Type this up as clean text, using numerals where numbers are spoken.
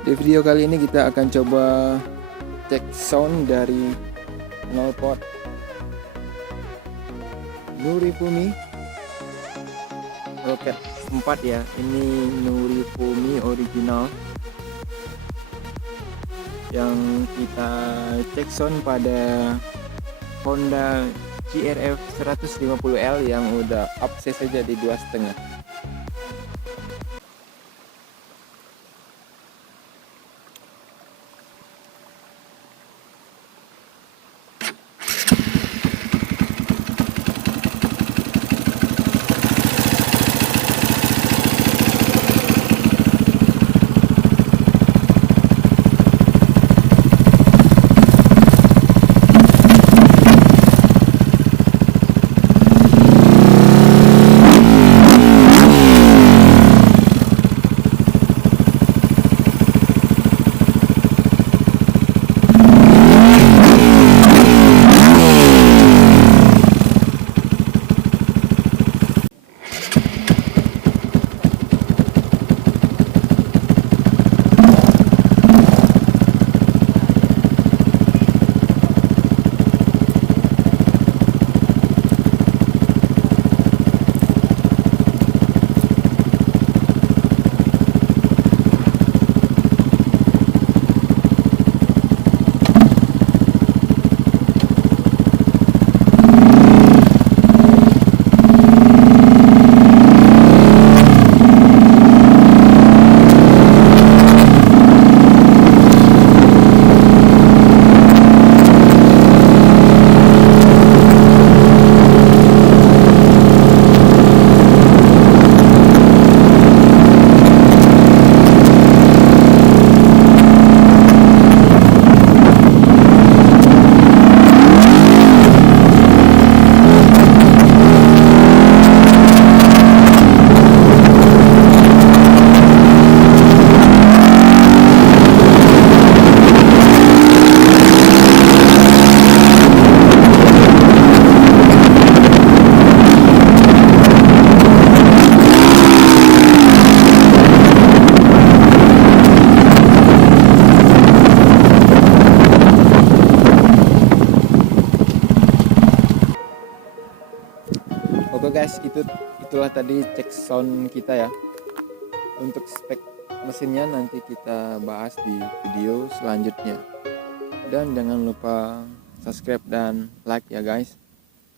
Di video kali ini kita akan coba cek sound dari knalpot Nurifumi Rocket 4 ya. Ini Nurifumi original yang kita cek sound pada Honda CRF 150L yang udah upset saja di 2,5. Oke guys, itulah tadi cek sound kita ya. Untuk spek mesinnya nanti kita bahas di video selanjutnya. Dan jangan lupa subscribe dan like ya guys.